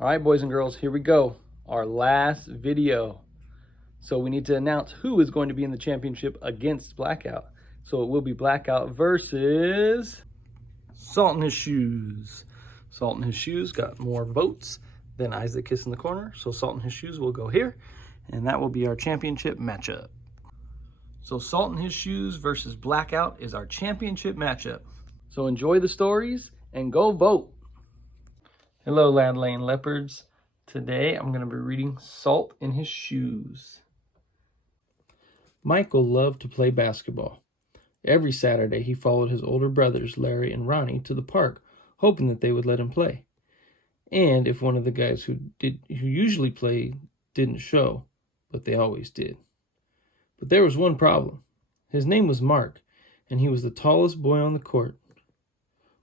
All right, boys and girls, here we go. Our last video. So we need to announce who is going to be in the championship against Blackout. So it will be Blackout versus Salt in His Shoes. Salt in His Shoes got more votes than Isaac Kiss in the Corner. So Salt in His Shoes will go here. And that will be our championship matchup. So Salt in His Shoes versus Blackout is our championship matchup. So enjoy the stories and go vote. Hello, Lad Lane Leopards. Today I'm going to be reading Salt in His Shoes. Michael loved to play basketball. Every Saturday he followed his older brothers, Larry and Ronnie, to the park, hoping that they would let him play. And if one of the guys who usually played didn't show, but they always did. But there was one problem. His name was Mark, and he was the tallest boy on the court.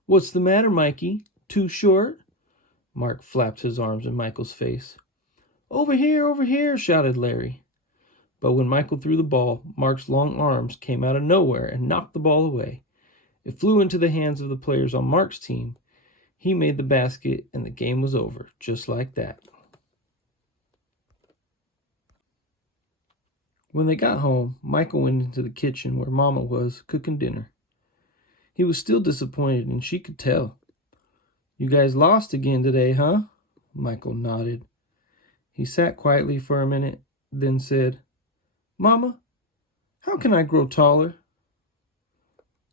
"What's the matter, Mikey? Too short?" Mark flapped his arms in Michael's face. Over here," shouted Larry. But when Michael threw the ball, Mark's long arms came out of nowhere and knocked the ball away. It flew into the hands of the players on Mark's team. He made the basket, and the game was over, just like that. When they got home, Michael went into the kitchen where Mama was cooking dinner. He was still disappointed, and she could tell. "You guys lost again today, huh?" Michael nodded. He sat quietly for a minute, then said, "Mama, how can I grow taller?"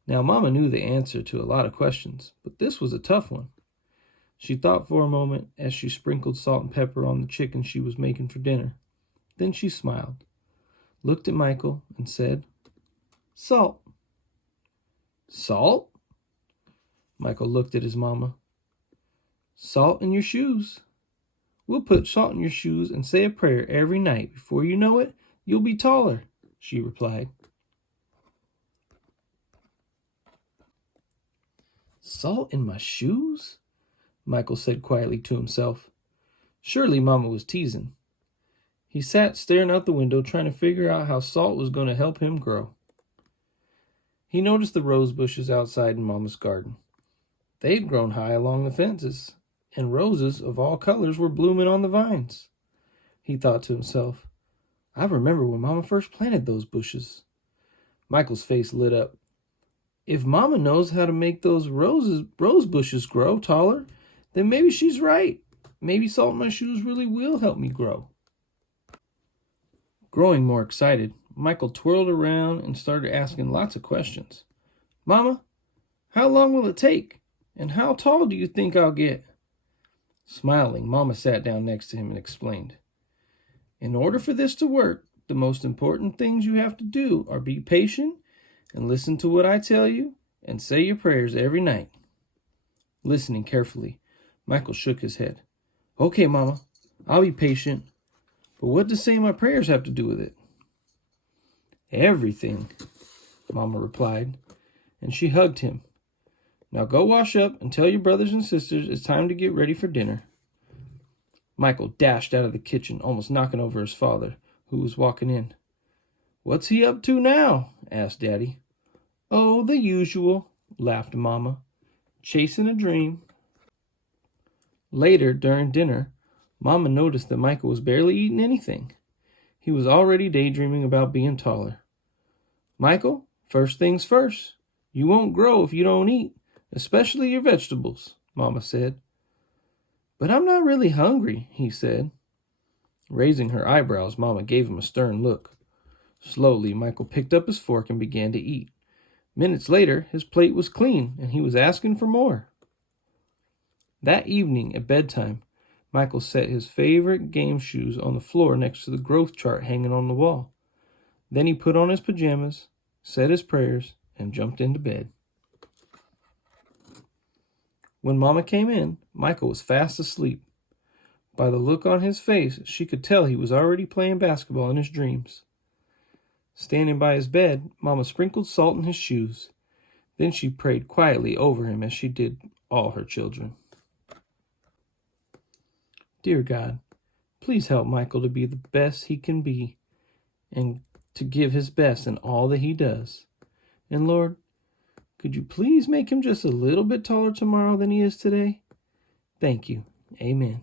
Now, Mama knew the answer to a lot of questions, but this was a tough one. She thought for a moment as she sprinkled salt and pepper on the chicken she was making for dinner. Then she smiled, looked at Michael, and said, "Salt." "Salt?" Michael looked at his mama. "Salt in your shoes. We'll put salt in your shoes and say a prayer every night. Before you know it, you'll be taller," she replied. "Salt in my shoes?" Michael said quietly to himself. Surely Mama was teasing. He sat staring out the window, trying to figure out how salt was going to help him grow. He noticed the rose bushes outside in Mama's garden. They'd grown high along the fences, and roses of all colors were blooming on the vines. He thought to himself, "I remember when Mama first planted those bushes." Michael's face lit up. If Mama knows how to make those rose bushes grow taller, then maybe she's right. Maybe salt in my shoes really will help me grow. Growing more excited, Michael twirled around and started asking lots of questions. "Mama, how long will it take? And how tall do you think I'll get?" Smiling, Mama sat down next to him and explained. "In order for this to work, the most important things you have to do are be patient and listen to what I tell you and say your prayers every night." Listening carefully, Michael shook his head. "Okay, Mama, I'll be patient. But what does saying my prayers have to do with it?" "Everything," Mama replied, and she hugged him. "Now go wash up and tell your brothers and sisters it's time to get ready for dinner." Michael dashed out of the kitchen, almost knocking over his father, who was walking in. "What's he up to now?" asked Daddy. "Oh, the usual," laughed Mama. "Chasing a dream." Later, during dinner, Mama noticed that Michael was barely eating anything. He was already daydreaming about being taller. "Michael, first things first. You won't grow if you don't eat, especially your vegetables," Mama said. "But I'm not really hungry," he said. Raising her eyebrows, Mama gave him a stern look. Slowly, Michael picked up his fork and began to eat. Minutes later, his plate was clean, and he was asking for more. That evening, at bedtime, Michael set his favorite game shoes on the floor next to the growth chart hanging on the wall. Then he put on his pajamas, said his prayers, and jumped into bed. When Mama came in, Michael was fast asleep. By the look on his face, she could tell he was already playing basketball in his dreams. Standing by his bed, Mama sprinkled salt in his shoes. Then she prayed quietly over him as she did all her children. "Dear God, please help Michael to be the best he can be and to give his best in all that he does. And Lord, could you please make him just a little bit taller tomorrow than he is today? Thank you. Amen."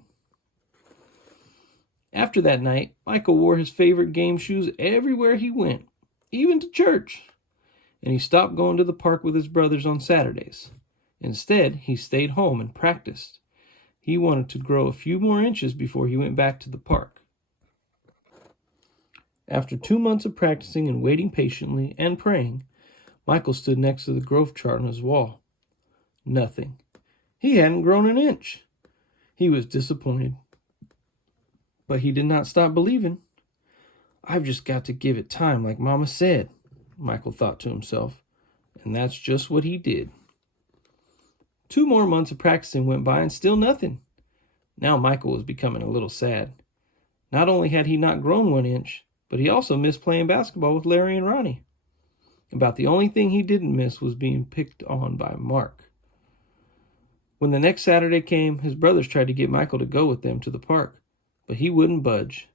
After that night, Michael wore his favorite game shoes everywhere he went, even to church, and he stopped going to the park with his brothers on Saturdays. Instead, he stayed home and practiced. He wanted to grow a few more inches before he went back to the park. After 2 months of practicing and waiting patiently and praying, Michael stood next to the growth chart on his wall. Nothing. He hadn't grown an inch. He was disappointed. But he did not stop believing. I've just got to give it time like Mama said, Michael thought to himself. And that's just what he did. 2 more months of practicing went by and still nothing. Now Michael was becoming a little sad. Not only had he not grown 1 inch, but he also missed playing basketball with Larry and Ronnie. About the only thing he didn't miss was being picked on by Mark. When the next Saturday came, his brothers tried to get Michael to go with them to the park, but he wouldn't budge.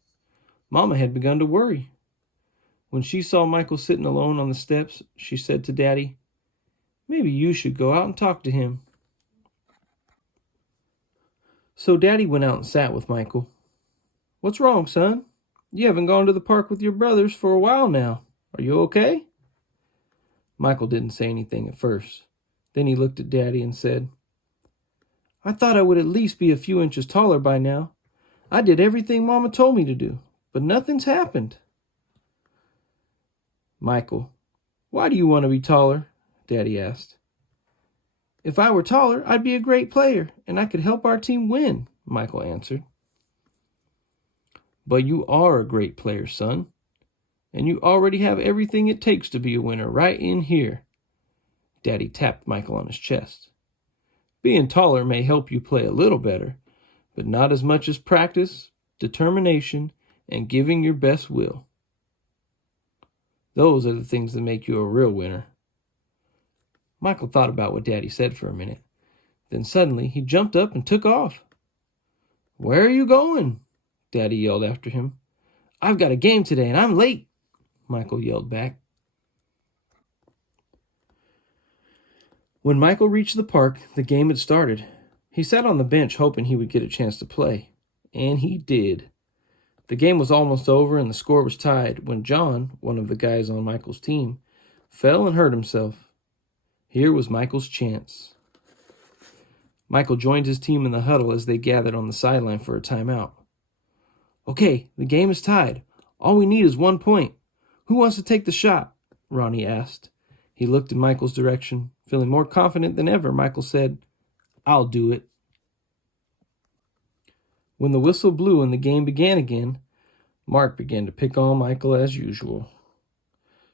Mama had begun to worry. When she saw Michael sitting alone on the steps, she said to Daddy, "Maybe you should go out and talk to him." So Daddy went out and sat with Michael. "What's wrong, son? You haven't gone to the park with your brothers for a while now. Are you okay?" Michael didn't say anything at first. Then he looked at Daddy and said, "I thought I would at least be a few inches taller by now. I did everything Mama told me to do, but nothing's happened." "Michael, why do you want to be taller?" Daddy asked. "If I were taller, I'd be a great player, and I could help our team win," Michael answered. "But you are a great player, son, and you already have everything it takes to be a winner right in here." Daddy tapped Michael on his chest. "Being taller may help you play a little better, but not as much as practice, determination, and giving your best will. Those are the things that make you a real winner." Michael thought about what Daddy said for a minute. Then suddenly he jumped up and took off. "Where are you going?" Daddy yelled after him. "I've got a game today and I'm late," Michael yelled back. When Michael reached the park, the game had started. He sat on the bench hoping he would get a chance to play. And he did. The game was almost over and the score was tied when John, one of the guys on Michael's team, fell and hurt himself. Here was Michael's chance. Michael joined his team in the huddle as they gathered on the sideline for a timeout. "Okay, the game is tied. All we need is 1 point. Who wants to take the shot?" Ronnie asked. He looked in Michael's direction. Feeling more confident than ever, Michael said, "I'll do it." When the whistle blew and the game began again, Mark began to pick on Michael as usual.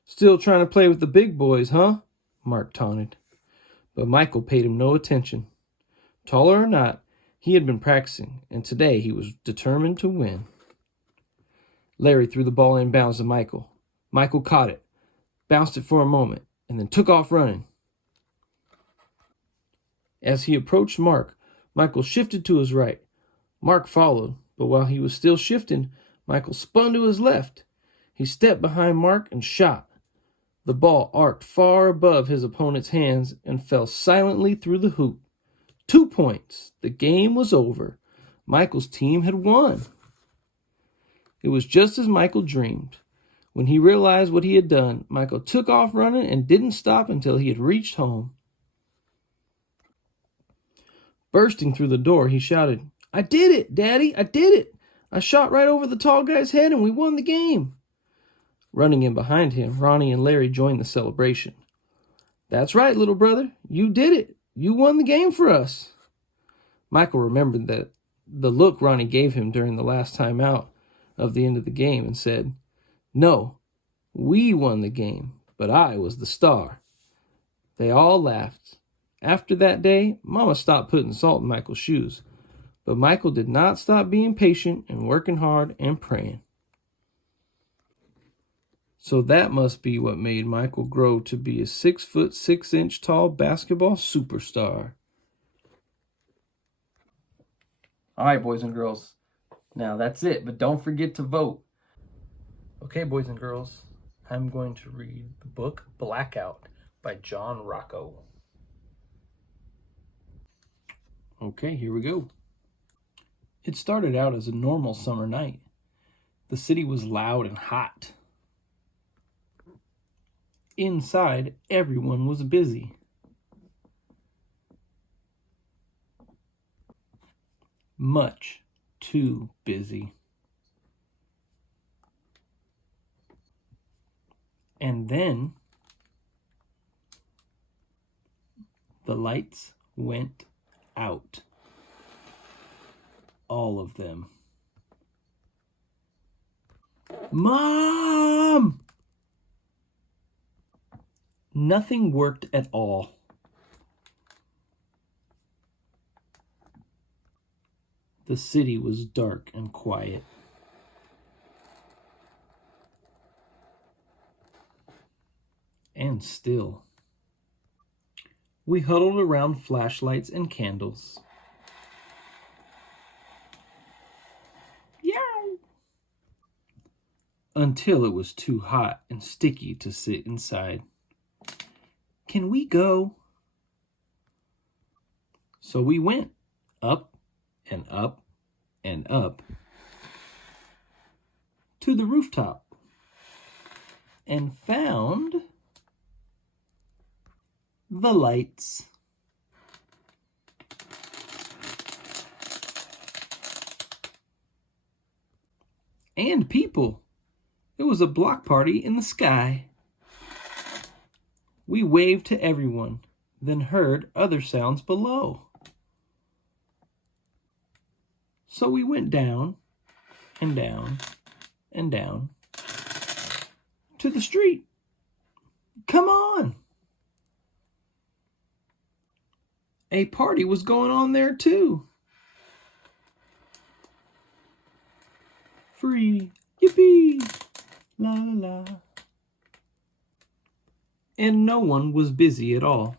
"Still trying to play with the big boys, huh?" Mark taunted. But Michael paid him no attention. Taller or not, he had been practicing, and today he was determined to win. Larry threw the ball inbounds to Michael. Michael caught it, bounced it for a moment, and then took off running. As he approached Mark, Michael shifted to his right. Mark followed, but while he was still shifting, Michael spun to his left. He stepped behind Mark and shot. The ball arced far above his opponent's hands and fell silently through the hoop. 2 points. The game was over. Michael's team had won. It was just as Michael dreamed. When he realized what he had done, Michael took off running and didn't stop until he had reached home. Bursting through the door, he shouted, "I did it, Daddy! I did it! I shot right over the tall guy's head and we won the game!" Running in behind him, Ronnie and Larry joined the celebration. "That's right, little brother. You did it. You won the game for us." Michael remembered that the look Ronnie gave him during the last time out of the end of the game and said, "No, we won the game, but I was the star." They all laughed. After that day, Mama stopped putting salt in Michael's shoes, but Michael did not stop being patient and working hard and praying. So that must be what made Michael grow to be a 6'6" tall basketball superstar. All right, boys and girls. Now that's it, but don't forget to vote. Okay, boys and girls, I'm going to read the book Blackout by John Rocco. Okay, here we go. It started out as a normal summer night. The city was loud and hot. Inside, everyone was busy. Much too busy. And then the lights went out. All of them. Mom! Nothing worked at all. The city was dark and quiet. And still. We huddled around flashlights and candles. Yow! Until it was too hot and sticky to sit inside. Can we go? So we went up and up and up to the rooftop and found the lights. And people. It was a block party in the sky. We waved to everyone, then heard other sounds below. So we went down and down and down to the street. Come on! A party was going on there too. Free, yippee, la la la. And no one was busy at all.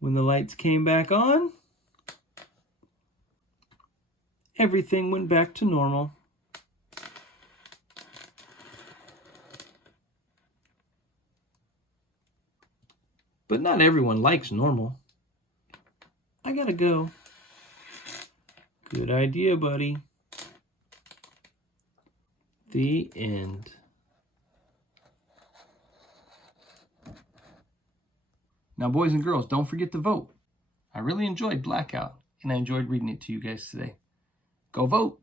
When the lights came back on, everything went back to normal. But not everyone likes normal. I gotta go. Good idea, buddy. The end. Now, boys and girls, don't forget to vote. I really enjoyed Blackout, and I enjoyed reading it to you guys today. Go vote.